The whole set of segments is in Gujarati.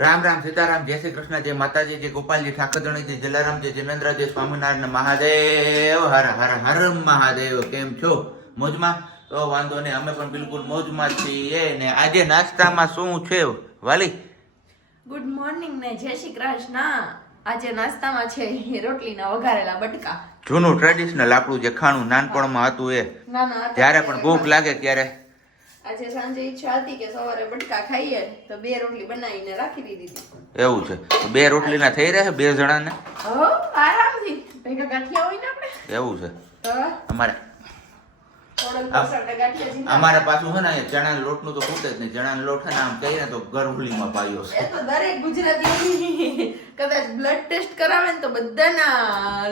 રામ રામ સીતારામ, જય શ્રી કૃષ્ણ, જય માતાજી, જય ગોપાલજી, ઠાકરધણીજી, જલારામજી, જિનેન્દ્રજી, સ્વામિનારાયણ મહાદેવ, હર હર હર મહાદેવ. કેમ છો? મોજમાં? તો વાંધો નહીં, અમે પણ બિલકુલ મોજમાં છીએ. ને આજે નાસ્તામાં શું છે વાલી? ગુડ મોર્નિંગ ને જય શ્રી કૃષ્ણ. આજે નાસ્તામાં છે રોટલીના વઘારેલા બટકા. જૂનું ટ્રેડિશનલ આપણું જે ખાણું નાનપણમાં હતું એ. જ્યારે પણ ભૂખ લાગે ત્યારે. આજે સાંજે ઈચ્છા હતી કે સવારે બટકા ખાઈએ તો 2 રોટલી બનાવીને રાખી દીધી. એવું છે? તો 2 રોટલીના થઈ રહે 2 જણાને? હો, આરામથી. ભેગા ગાંઠિયા હોય ને આપણે. એવું છે? તો અમારે અમારે પાછું છે ને ચણાના લોટનું તો ખૂટે જ નહીં. ચણાનો લોટ છે ને આમ કહીએ ને તો ગરહુલીમાં પાયો છે. એ તો દરેક ગુજરાતી કદાચ બ્લડ ટેસ્ટ કરાવે ને તો બધાના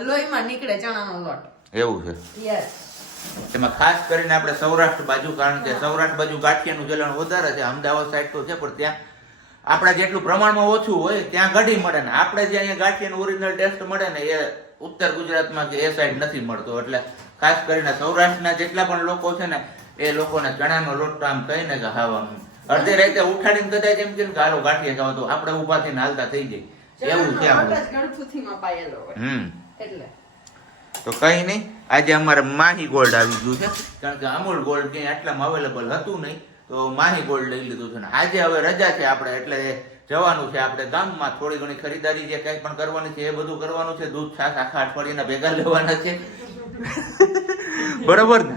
લોહીમાં નીકળે ચણાનો લોટ. એવું છે? યસ. એમાં ખાસ કરીને આપણે સૌરાષ્ટ્ર બાજુ, કારણ કે સૌરાષ્ટ્ર બાજુ ગાંઠિયાનું ચલણ વધારે છે. અમદાવાદ સાઈડ તો છે, પણ ત્યાં આપણા જેટલું પ્રમાણમાં ઓછું હોય ત્યાં કઢી મળે ને આપણે જે અહીંયા ગાંઠિયાનું ઓરિજિનલ ટેસ્ટ મળે ને એ ઉત્તર ગુજરાતમાં કે એ સાઈડ નથી મળતો. એટલે ખાસ કરીને સૌરાષ્ટ્રના જેટલા પણ લોકો છે ને એ લોકોને ચણાનો લોટ આમ કહીને કે ખાવાનું અડધી રાતે ઉઠાડીને કદાચ એમ કે હાલો ગાંઠિયા ખાવા, તો આપણે ઊભા થઈને હાલતા થઈ જાય એવું છે આપણું. ગળથુથીમાં પાયેલો હોય એટલે તો કઈ નહીં, આજે અમારે માહી ગોલ્ડ આવી ગયું છે, કારણ કે અમૂલ ગોલ્ડ ક્યાંય આટલામાં અવેલેબલ હતું નહીં, તો માહી ગોલ્ડ લઈ લીધું છે. ને આજે હવે રજા છે આપણે, એટલે જવાનું છે આપણે ગામમાં. થોડી ઘણી ખરીદારી જે કંઈ પણ કરવાની છે એ બધું કરવાનું છે. દૂધ છાશ આખા અઠવાડિયાના ભેગા લેવાના છે. બરોબર ને?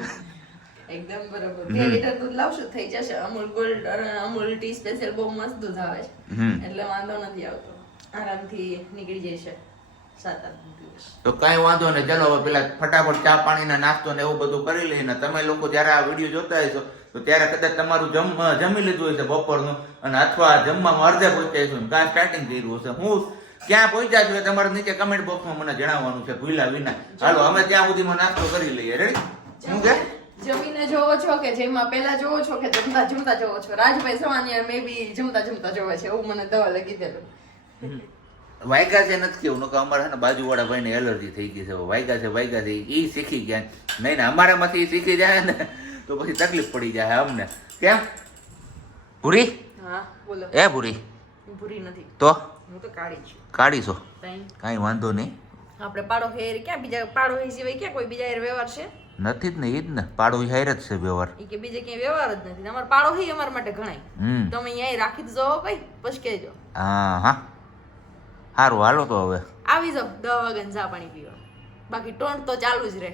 એકદમ બરોબર. 2 લીટર દૂધ લાવશું થઈ જશે. Amul gold Amul tea special બહુ મસ્ત દૂધ આવે છે, એટલે વાંધો નથી આવતો. આરામથી નીકળી જશે 7-8 દિવસ. તો કઈ વાંધો નહીં, ચલો હવે પેલા ફટાફટ ચા પાણીના નાસ્તો ને એવું બધું કરી લઈએ. તમે લોકો જયારે આ વિડીયો જોતા હશો તો ત્યારે કદાચ તમારું જમી લીધું હશે બપોરનું, અને અથવા જમવામાં અડધે પહોંચ્યા હશો, કાં સ્ટાર્ટિંગ કર્યું હશે. હું ક્યાં પહોંચ્યા છું એ તમારે નીચે કમેન્ટ બોક્સમાં મને જણાવવાનું છે ભૂલા વિના. હાલો અમે ત્યાં સુધીમાં નાસ્તો કરી લઈએ. રેડી? શું કે જમીને જોવો છો કે જેમાં પહેલા જોવો છો કે જમતા જમતા જોવો છો? રાજભાઈ સવાનિયા મે બી જમતા જમતા જોવે છે એવું મને દવા લગી દેલું. વાયગા છે નથી કેવું, નકર અમારે છે ને બાજુવાળા ભાઈને એલર્જી થઈ ગઈ છે. વાયગા છે ઈ શીખી ગયા નહીં ને અમારામાંથી ઈ શીખી જાય ને તો પછી તકલીફ પડી જાય અમને. કેમ ભૂરી? હા બોલો. એ ભૂરી ભૂરી નથી તો હું તો કાળી છું. કાઢી છો? કાંઈ વાંધો નહીં. આપણે પાડો હેર ક્યાં બીજા પાડો હે સિવાય ક્યાં કોઈ બીજા હેર વ્યવહાર છે? નથી જ ને, ઈ જ ને પાડો હાઈર જ છે વ્યવહાર. ઈ કે બીજે ક્યાંય વ્યવહાર જ નથી. અમાર પાડો હે અમાર માટે ઘણાય. તમે અહીંયા રાખી જ જાઓ કઈ પછી કહેજો. હા સારું, હાલો તો હવે આવી જાઓ 10 વાગે ચા પાણી પીવા. બાકી ટોન્ટ તો ચાલુ જ રહે.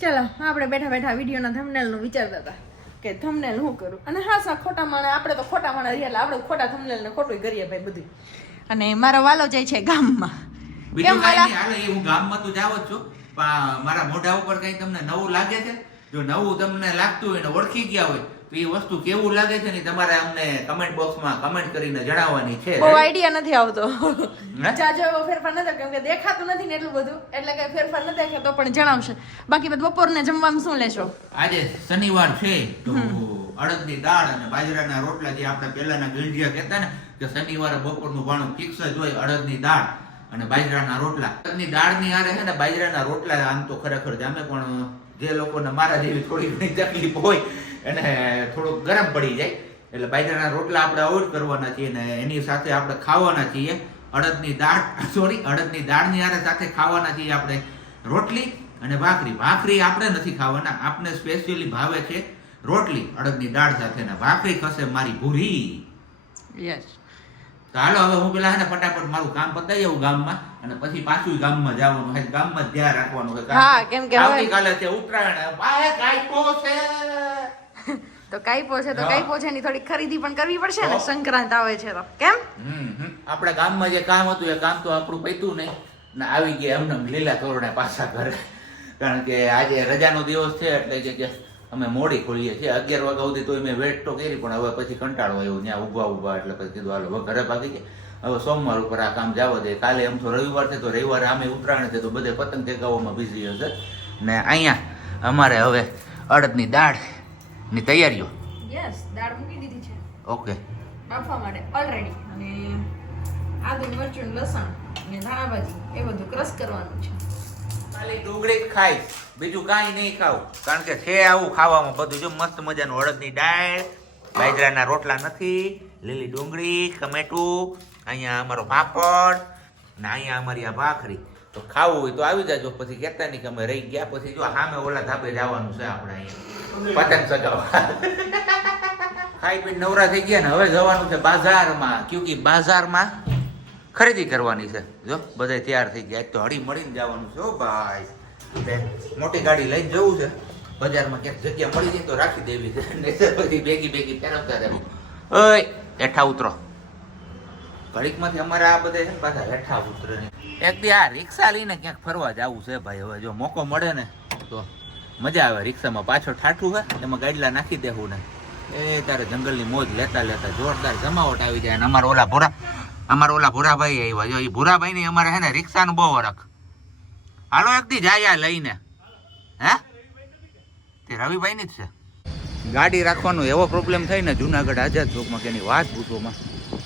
ચલો આપણે બેઠા બેઠા વિડીયોના થંબનેલ નું વિચારતા હતા કે થંબનેલ હું કરું. અને હા ખોટા માણા, આપણે તો ખોટા માણા રહ્યા, આપણે ખોટા થંબનેલ ને ખોટું કરીએ ભાઈ બધું. અને મારો વાલો જાય છે ગામમાં. બીજું કાંઈ નહીં, હાલો હું ગામમાં તો જાવ જ છું, પણ મારા મોઢા ઉપર કઈ તમને નવું લાગે છે? જો નવું તમને લાગતું હોય ને ઓળખી ગયા હોય તો એ વસ્તુ કેવું લાગે છે ને તમારે અમને કમેન્ટ બોક્સમાં કમેન્ટ કરીને જણાવવાની છે. બહુ આઈડિયા નથી આવતો. જાજો એવો ફેરફાર નથી, કેમ કે દેખાતું નથી ને એટલું બધું, એટલે કઈ ફેરફાર નથી દેખાતો પણ જણાવશે. બાકી બધું બપોરને જમવામાં શું લેશો? આજે શનિવાર છે તો અડદની દાળ અને બાજરાના રોટલા, જે આપણે પહેલાના ગીલજીયા કહેતા ને કે શનિવારે બપોરનું ભાણું ફિક્સ જ હોય, અડદની દાળ અને બાજરાના રોટલા. અડદની દાળની હારે છે ને બાજરાના રોટલા આમ તો ખરેખર જામે, પણ જે લોકોને મારા જેવી થોડી ઘણી તકલીફ હોય એને થોડુંક ગરમ પડી જાય, એટલે બાજરાના રોટલા આપણે અવોઇડ કરવાના છીએ. ને એની સાથે આપણે ખાવાના છીએ અડદની દાળની હારે સાથે ખાવાના છીએ આપણે રોટલી અને ભાખરી. ભાખરી આપણે નથી ખાવાના, આપણે સ્પેશિયલી ભાવે છે રોટલી અડદની દાળ સાથે, ને ભાખરી ખસે મારી ભૂરી. યસ. તો હાલો હવે હું પેલા ને ફટાફટ મારું કામ પતાવી આવું ગામમાં, અને પછી પાછું ગામમાં જવાનું છે. ગામમાં જ ધ્યાન રાખવાનું છે. હા, કેમ કે આવતીકાલે છે ઉત્તરાયણ. બાય કાઈપો છે તો કાઈપો છે તો કાઈપો છે ની થોડી ખરીદી પણ કરવી પડશે ને, સંક્રાંત આવે છે તો. કેમ આપણા ગામમાં જે કામ હતું એ કામ તો આપણું પૈતું નહીં ને આવી ગયા એમને લીલા તોરણે પાછા ઘરે, કારણ કે આજે રજાનો દિવસ છે એટલે કે અમે મોડી ખોલીએ છીએ. 11 વાગ્યા સુધી તો મેં વેટ તો કરી, પણ હવે પછી કંટાળો આવ્યો ત્યાં ઊભા એટલે પછી કીધું હાલો હવે ઘરે ભાગી ગયા. હવે સોમવાર ઉપર આ કામ જવા દે. કાલે એમ તો રવિવાર છે, તો રવિવારે આમે ઉત્તરાયણ છે તો બધે પતંગ ચગાવવામાં બિઝી હશે. ને અહીંયા અમારે હવે અડદની દાળ ની તૈયારીઓ. યસ, દાળ મૂકી દીધી છે ઓકે બાફવા માટે ઓલરેડી. અને આદુ મરચું લસણ અને ધાણા ભાજી એ બધું ક્રશ કરવાનું છે. ખાલી ડુંગળી જ ખાઈશ, બીજું કાંઈ નહીં ખાવું, કારણ કે છે આવું ખાવામાં બધું. જો મસ્ત મજાનું અડદની દાળ, બાજરાના રોટલા નથી, લીલી ડુંગળી, ટમેટું અહીંયા અમારો પાપડ ને અહીંયા અમારી આ ભાખરી. તો ખાવું હોય તો આવી જાજો. પછી કહેતા નહીં કે અમે રહી ગયા. પછી જો સામે ઓલા ધાબે જવાનું છે આપણે અહીંયા પતંગ ચગાવવા. ખાઈ પીને નવરા થઈ ગયા ને હવે જવાનું છે બાજારમાં. ક્યુંકી બાજારમાં ખરીદી કરવાની છે. જો બધા તૈયાર થઈ ગયા. તો હળી મળીને જવાનું છે. ઓ ભાઈ મોટી ગાડી લઈને જવું છે. બજારમાં ક્યાંક જગ્યા મળી જાય તો રાખી દેવી છે. પછી ભેગી ફેરવતા રહેવું. ઓય હેઠા ઉતરો. ઘડીકમાંથી અમારે આ બધા છે ને પાછા હેઠા ઉતરે ને એક દી આ રિક્ષા લઈને ક્યાંક ફરવા જવું છે ભાઈ. હવે જો મોકો મળે ને તો મજા આવે. રિક્ષામાં પાછળ ઠાઠું છે એમાં ગાડલા નાખી દેવું ને એ તારે જંગલની મોજ લેતા લેતા જોરદાર જમાવટ આવી જાય. અને અમારા ઓલા ભૂરાભાઈ આવ્યા. જો એ ભૂરાભાઈ ની અમારે હે ને રિક્ષાનું બહુ વરખ. હાલો એક દી જાય લઈને. હે તે રવિભાઈ ની જ છે. ગાડી રાખવાનો એવો પ્રોબ્લેમ થાય ને જુનાગઢ આઝાદ ચોકમાં કે એની વાત પૂછોમાં.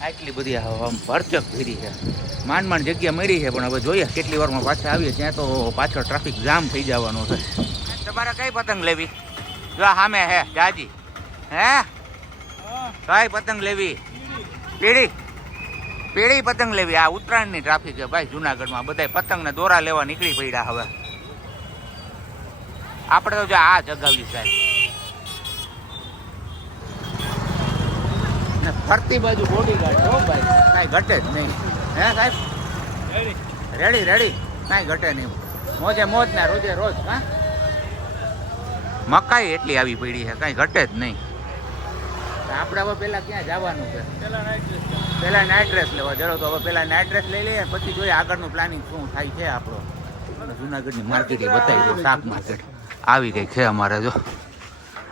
આટલી બધી આમ ભરચક ભીડી છે. માંડ જગ્યા મળી છે પણ હવે જોઈએ કેટલી વારમાં પાછા આવીએ ત્યાં તો પાછળ ટ્રાફિક જામ થઈ જવાનો છે. તમારે કઈ પતંગ લેવી? જો સામે હે જાજી. હે કઈ પતંગ લેવી? પીળી પતંગ લેવી. આ ઉત્તરાયણની ટ્રાફિક છે ભાઈ જુનાગઢમાં. બધા પતંગ ને દોરા લેવા નીકળી પડ્યા. હવે આપણે તો જો આ જગાવી સાહેબ ફરતી બાજુ બોડીગાર્ડ. હો ભાઈ કાંઈ ઘટે જ નહીં. હે સાહેબ રેડી કાંઈ ઘટે નહીં. મોજે મોજ ને રોજે રોજ. હા મકાઈ એટલી આવી પડી છે કાંઈ ઘટે જ નહીં. આપણે હવે પેલા ક્યાં જવાનું છે? પેલા નાઇટ ડ્રેસ લેવા જરો. તો હવે પેલા નાઇટ ડ્રેસ લઈ લઈએ પછી જોઈએ આગળનું પ્લાનિંગ શું થાય છે આપણો. જુનાગઢની માર્કેટ એ બતાવી દો. શાક માર્કેટ આવી ગઈ છે અમારે. જો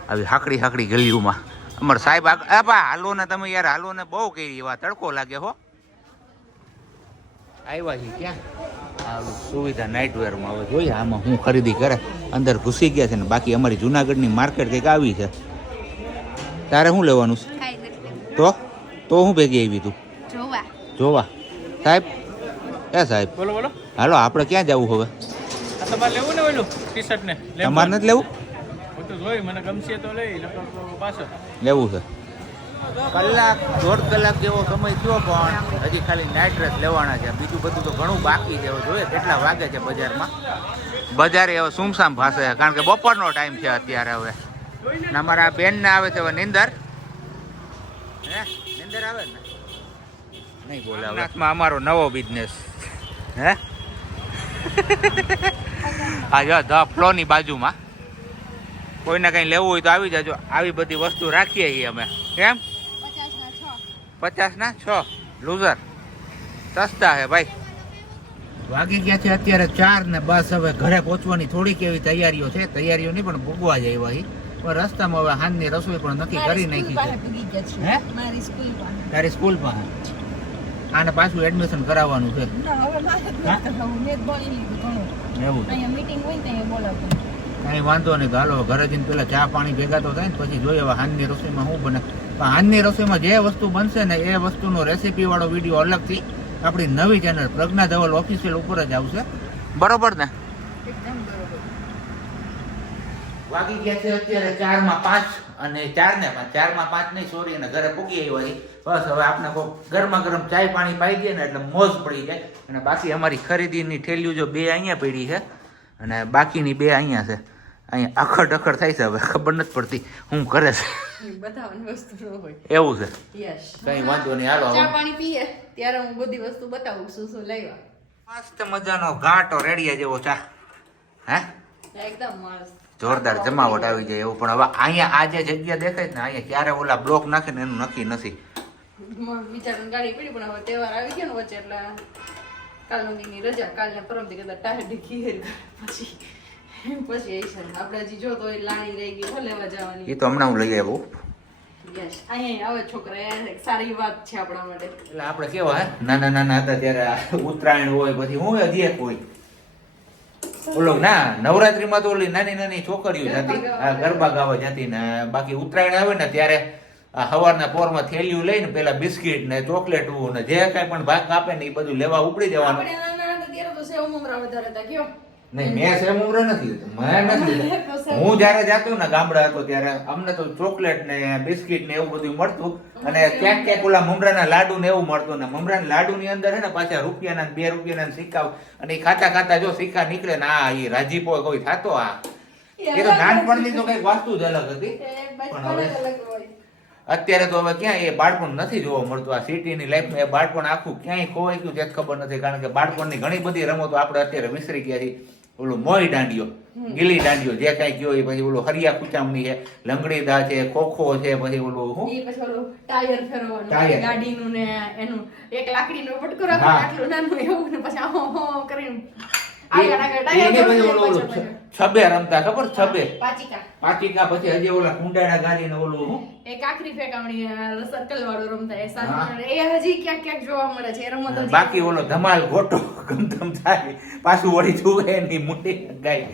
આવી હાકડી ગલીઓમાં અમારે સાહેબ હાલો ને તમે યાર. હાલો ને બહુ કરી એવા તડકો લાગે હો. આવ્યા છે ક્યાં સુવિધા નાઇટવેરમાં. હવે જોઈએ આમાં હું ખરીદી કરે. અંદર ઘૂસી ગયા છે ને બાકી અમારી જુનાગઢની માર્કેટ કંઈક આવી છે. તારે શું લેવાનું છે? તો હું ભેગી આવી તું જોવા. સાહેબ સાહેબ બોલો. હાલો આપણે ક્યાં જવું હવે? તમારે લેવું ને ઓલું ટી-શર્ટ ને? તમારે નથી લેવું? જોઈ મને ગમશે તો લઈ પાછળ લેવું છે. કલાક 1.5 કલાક જેવો સમય થયો પણ હજી ખાલી નાઇટ ડ્રેસ લેવાના છે. બીજું બધું તો ઘણું બાકી છે. હવે જોઈએ કેટલા વાગે છે બજારમાં. બજારે હવે સુમસામ ભાષે છે કારણ કે બપોરનો ટાઈમ છે અત્યારે. હવે અમારા બેનને આવે છે હવે નીંદર. નીંદર આવે ને નહીં બોલે. અમારો નવો બિઝનેસ. હે હા જો ધ ફ્લોની બાજુમાં કોઈને કંઈ લેવું હોય તો આવી જાજો. આવી બધી વસ્તુ રાખીએ છીએ અમે. કેમ 50 ના 6 લૂઝર સસ્તા હે ભાઈ. વાગી ગયા છે અત્યારે 4 ને બસ હવે ઘરે પહોંચવાની થોડીક એવી તૈયારીઓ છે. તૈયારીઓ નહીં પણ ભોગવા જાય એવા. પણ રસ્તામાં હવે હાંજની રસોઈ પણ નક્કી કરી નાખી છે. હે તારી સ્કૂલ પાસે આને પાછું એડમિશન કરાવવાનું છે. એવું કાંઈ વાંધો નહીં. તો હાલો ઘરે જઈને પેલા ચા પાણી ભેગા તો થાય ને પછી જોઈએ હવે હાંજની રસોઈમાં શું બને. પણ હાંજની રસોઈમાં જે વસ્તુ બનશે ને એ વસ્તુનો રેસીપી વાળો વિડીયો અલગથી આપણી નવી ચેનલ પ્રજ્ઞા ધવલ ઓફિશિયલ ઉપર જ આવશે. બરોબર ને? વાગી ગયા છે અત્યારે 4:05 અને 4 ને 5 4:05 નહીં સોરી. અને ઘરે પૂગી આવ્યા. બસ હવે આપણે ગરમા ગરમ ચાય પાણી પાઈ દઈએ ને એટલે મોજ પડી જાય. અને બાકી અમારી ખરીદીની થેલીઓ જો 2 અહીંયા પડી છે અને બાકીની 2 અહીંયા છે. અહીંયા અખડ થાય છે. હવે ખબર નથી પડતી હું કરે છે. બતાવવાની વસ્તુ ન હોય એવું છે. યસ કઈ વાંધો નહીં. હાલો ચા પાણી પીએ ત્યારે હું બધી વસ્તુ બતાવું શું લાવ્યા. મસ્ત મજાનો ઘાટો રેડિયા જેવો ચા. હે એકદમ મસ્ત જોરદાર જમાવટ આવી જાય એવું. પણ હવે અહીંયા આ જે જગ્યા દેખાય ને અહીંયા ક્યારે ઓલા બ્લોક નાખે ને એનું નક્કી નથી. વિચારવાની ગાડી પડી પણ હવે તહેવાર આવી ગયો ને વચ્ચે એટલે કાલની રજા. કાલને પરમથી કદાચ ટાઢી ખીર પછી એ છે આપણે હજી જો તો એ લાણી રહી ગઈ લેવા જવાની. એ તો હમણાં હું લઈ આવ્યો. યસ અહીંયા આવે છોકરા. સારી વાત છે આપણા માટે. એટલે આપણે કેવા હે નાના હતા ત્યારે ઉત્તરાયણ હોય પછી હું હજી એક હોય ઓલો ના નવરાત્રીમાં તો ઓલી નાની છોકરીઓ જતી ગરબા ગાવા જતી ને બાકી ઉત્તરાયણ આવે ને ત્યારે સવારના પોરમાં થેલીઓ લઈને પેલા બિસ્કિટ ને ચોકલેટું ને જે કાંઈ પણ ભાગ આપે ને એ બધું લેવા ઉપડી જવાનું. નહીં મેં સેવ મમરા નથી લીધું. મેં નથી લીધું. હું જયારે જાતો ને ગામડા હતો ત્યારે અમને તો ચોકલેટ ને બિસ્કિટ ને એવું બધું મળતું અને ક્યાંક ક્યાંક ઓલા મમરાના લાડુ ને એવું મળતું ને મમરાના લાડુ ની અંદર હે ને પાછા રૂપિયાના 2 રૂપિયાના સિક્કા અને એ ખાતા ખાતા જો સિક્કા નીકળે ને આ એ રાજીપો કોઈ થાતો આ એ તો નાનપણની તો કઈક વસ્તુ જ અલગ હતી. પણ હવે અત્યારે તો હવે ક્યાં એ બાળપણ નથી જોવા મળતું. આ સિટીની લાઈફમાં એ બાળપણ આખું ક્યાંય ખોવાઈ ગયું છે ખબર નથી. કારણ કે બાળપણની ઘણી બધી રમતો આપણે અત્યારે વિસરી ગયા છીએ. ઓલું મોઈ દાંડિયો, ગીલી દાંડિયો જે કઈ ગયો એ પછી ઓલું હરિયા કુચામણી છે, લંગડી દા છે, ખોખો છે, પછી ઓલું શું પછી ઓલું ટાયર ફેરવવાનું ટાયર. ગાડીનું ને એનું એક લાકડીનો પટકો રાખવાનો આટલું નાનું એવું ને પછી આમ કરીને આગળ આગળ ટાયર એને પછી ફેરવવાનું, ઓલું પાછળ છબે રમતા ખબર છબે પાચિકા પાચિકા પછી હજી ઓલા કુંડાળા ગાડીને ઓલું શું એ કાકરી ફેંકાવણી સર્કલ વાળું રમતા એ સાથે એ હજી ક્યાંક ક્યાંક જોવા મળે છે એ રમત હજી. બાકી ઓલો ધમાલ ગોટો ગમતમ થાય પાછું વળી જુએ ની મુઠી ગાય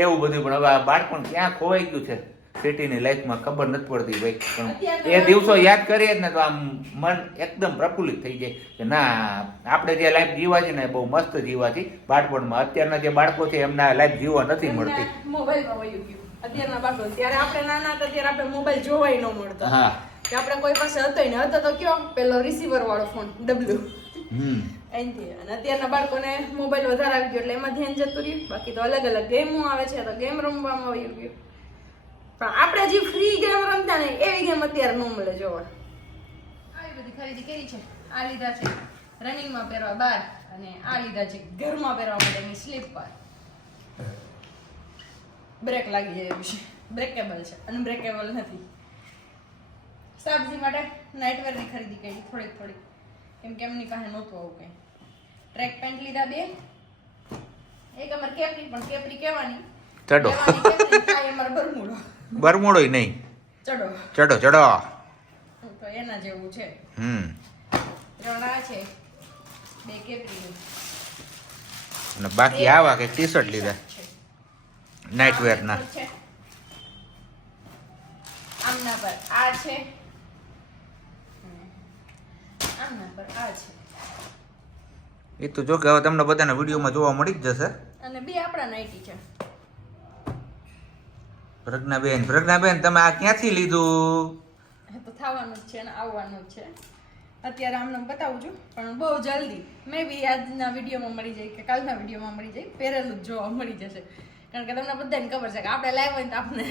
એવું બધું. પણ હવે આ બાળપણ ક્યાં ખોવાઈ ગયું છે સિટીની લાઈફમાં ખબર નથી પડતી ભાઈ. પણ એ દિવસો યાદ કરીએ જ ને તો આમ મન એકદમ પ્રફુલ્લિત થઈ જાય કે ના આપણે જે લાઈફ જીવા છે ને બહુ મસ્ત જીવા છે બાળપણમાં. અત્યારના જે બાળકો છે એમના લાઈફ જીવવા નથી મળતી. મોબાઈલમાં વયું ગયું અત્યારના બાળકો. ત્યારે આપણે નાના હતા ત્યારે આપણે મોબાઈલ જોવાય ન મળતો હા કે આપણે કોઈ પાસે હતો ને હતો તો કયો પેલો રિસીવર વાળો ફોન ડબલ્યુ અહીંથી. અને અત્યારના બાળકોને મોબાઈલ વધારે આવી ગયો એટલે એમાં ધ્યાન જતું રહ્યું. બાકી તો અલગ અલગ ગેમો આવે છે તો ગેમ રમવામાં આવી ગયું. પણ આપણે જે ફ્રી ગેમ રમતા ને એવી ગેમ અત્યારે ન મળે જોવા. આવી બધી ખરીદી કરી છે. આ લીધા છે રનિંગમાં પહેરવા બાર અને આ લીધા છે ઘરમાં પહેરવા માટેની સ્લીપર. બ્રેક લાગી જાય એવી છે. બ્રેકેબલ છે અનબ્રેકેબલ નથી. સબ્જી માટે નાઇટવેરની ખરીદી કરી થોડીક કેમ કે એમની પાસે નહોતું આવું કંઈ. ટ્રેક પેન્ટ લીધા 2. એક અમારે કેપરી પણ કેપરી કહેવાની ચડો અમારે બરમુડો બરમોડોય નહીં ચડો ચડો ચડો તો એના જેવું છે. 3 આ છે 2 કેપરી અને બાકી આવા કે ટી શર્ટ લીધા નાઇટ વેર ના. આમના પર આ છે આમના પર આ છે. એ તો જો કે હવે તમને બધાના વિડીયોમાં જોવા મળી જ જશે. અને 2 આપણા નાઈટી છે. પ્રજ્ઞાબેન તમે આ ક્યાંથી લીધું? એ તો થવાનું જ છે ને આવવાનું જ છે. અત્યારે આમને બતાવું છું પણ બહુ જલ્દી મે બી આજના વિડીયોમાં મળી જાય કે કાલના વિડીયોમાં મળી જાય. પહેરેલું જ જોવા મળી જશે. કારણ કે તમને બધાને ખબર છે કે આપણે લાઈવ હોય તો આપણે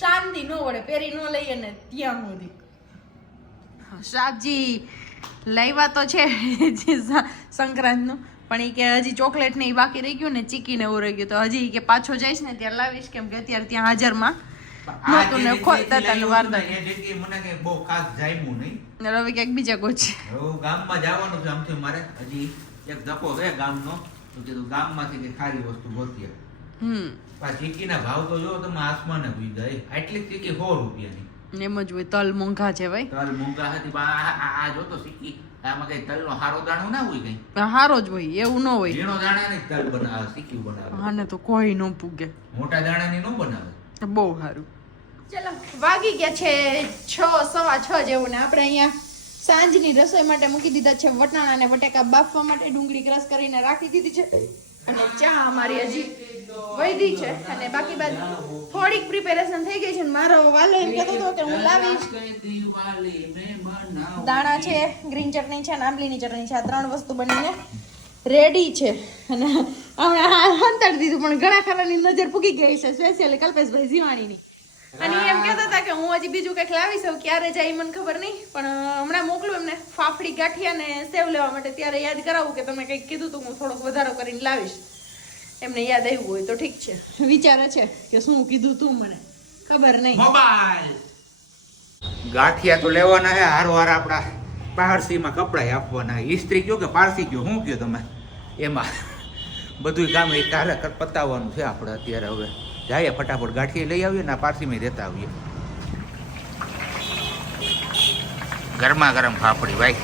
શાંતિ ન વળે પહેરી ન લઈએ ને ત્યાં સુધી. શાકજી લાવ્યા તો છે સંક્રાંતનું પણ એ કે હજી ચોકલેટ ને એ બાકી રહી ગયું ને ચીકી ને એવું રહી ગયું તો હજી કે પાછો જઈશ ને ત્યારે લાવીશ કેમ કે અત્યારે ત્યાં હાજરમાં નહોતું ને ખોલતા હતા ને વારતા એ જગ્યાએ મને કઈ બહુ ખાસ જામ્યું નહીં. રવિ ક્યાંક બીજા ગોચ હવે ગામમાં જવાનું છે આમથી મારે હજી એક ધક્કો છે ગામનો તો કીધું ગામમાંથી કઈ ખારી વસ્તુ ગોતીએ. આ ચીકીના ભાવ તો જો તમે આસમાને ભૂઈ જાય. આટલી ચીકી 100 રૂપિયાની. એમ જ હોય. તલ મોંઘા છે ભાઈ. તલ મોંઘા હતી આ જો તો ચીકી આમાં કઈ તલનો હારો દાણો ના હોય કઈ. હારો જ હોય એવું ન હોય. ઝીણો દાણાની તલ બનાવે ચીકી બનાવે. આને તો કોઈ ન પૂગે. મોટા દાણાની ન બનાવે. બહુ સારું. ચલો વાગી ગયા છે 6 સવા 6 જેવું ને આપણે અહીંયા સાંજની રસોઈ માટે મૂકી દીધા છે વટાણા અને બટેકા બાફવા માટે. ડુંગળી ક્રશ કરીને રાખી દીધી છે અને ચા અમારી હજી વૈધી છે અને બાકી બાદ થોડીક પ્રિપેરેશન થઈ ગઈ છે. મારો વાલો એમ કહેતો હતો કે હું લાવીશ. દાણા છે, ગ્રીન ચટણી છે અને આંબલીની ચટણી છે. આ 3 વસ્તુ બનીને રેડી છે અને હમણાં હંતાડી દીધું પણ ઘણા ખાવાની નજર પૂકી ગઈ છે સ્પેશિયલી કલ્પેશભાઈ જીવાણીની. અને એમ કહેતા હતા કે હું હજી બીજું કંઈક લાવી શકું ક્યારે જાય મને ખબર નહીં પણ હમણાં મોકલું એમને ફાફડી ગાંઠિયા ને સેવ લેવા માટે ત્યારે યાદ કરાવું કે તમે કંઈક કીધું તું હું થોડોક વધારો કરીને લાવીશ. એમને યાદ આવ્યું હોય તો ઠીક છે. વિચારે છે કે શું કીધું તું મને ખબર નહીં. મોબાઈલ ગાંઠિયા તો લેવાના હે હારવાર આપડા પારસીમાં કપડાય આપવાના. ઈસ્ત્રી કયો કે પારસી કયો શું કયો તમે એમાં બધું કામ એ તારે પતાવવાનું છે આપણે અત્યારે. હવે જઈએ ફટાફટ ગાંઠિયા લઈ આવીએ ને પારસીમાં રહેતા આવીએ. ગરમા ગરમ ફાફડી ભાઈ.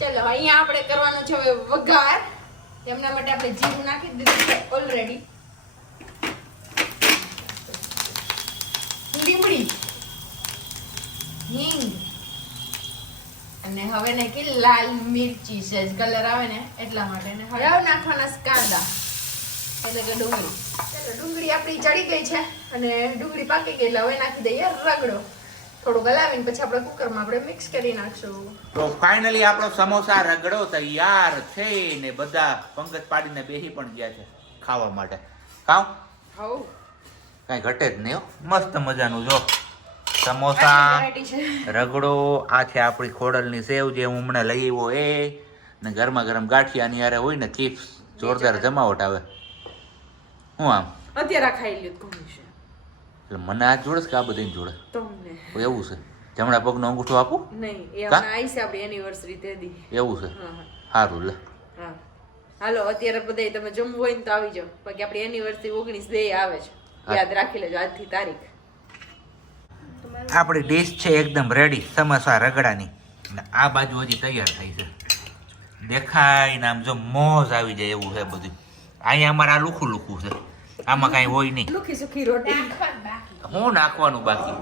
ચલો અહીંયા આપણે કરવાનું છે હવે વઘાર. એમના માટે આપણે જીરું નાખી દીધું છે ઓલરેડી. લીમડી, હિંગ અને હવે નાખી લાલ મિરચી છે કલર આવે ને એટલા માટે ને હવે નાખવાના છે કાંદા એટલે કે ડુંગળી. ચાલો ડુંગળી આપણી ચડી ગઈ છે અને ડુંગળી પાકી ગઈ એટલે હવે નાખી દઈએ રગડો. થોડું ગલાવીને પછી આપણે કુકરમાં આપણે મિક્સ કરી નાખશું. તો ફાઇનલી આપણો સમોસા રગડો તૈયાર છે ને બધા પંગત પાડીને બેસી પણ ગયા છે ખાવા માટે. ખાવ હઉ કઈ ઘટે જ નહીં હો. મસ્ત મજાનું જો સમોસા રગડો. આ છે આપણી ખોડલની સેવ જે હું હમણાં લઈ આવ્યો એ ને ગરમા ગરમ ગાંઠિયાની હારે હોય ને ચિપ્સ જોરદાર જમાવટ આવે. હું આમ અત્યારે ખાઈ લ્યો કોણ છે એટલે મને આ જોડે કે આ બધી જોડે તમને એવું છે જમણા પગનો અંગૂઠો આપું નહીં એ હમણાં આવી છે આપણી એનિવર્સરી તે દી. એવું છે હા સારું લે. હા હાલો અત્યારે બધા તમે જમવું હોય ને તો આવી જાઓ. બાકી આપણી એનિવર્સરી 19 આવે છે યાદ રાખી લેજો આજથી તારીખ. આપણી ડીશ છે એકદમ રેડી સમોસા રગડાની અને આ બાજુ હજી તૈયાર થઈ છે. દેખાય ને આમ જો મોજ આવી જાય એવું છે બધું. અહીંયા અમારે આ લુખું લુખું છે આમાં કાંઈ હોય નહીં. લુખી સુખી રોટી હું નાખવાનું બાકી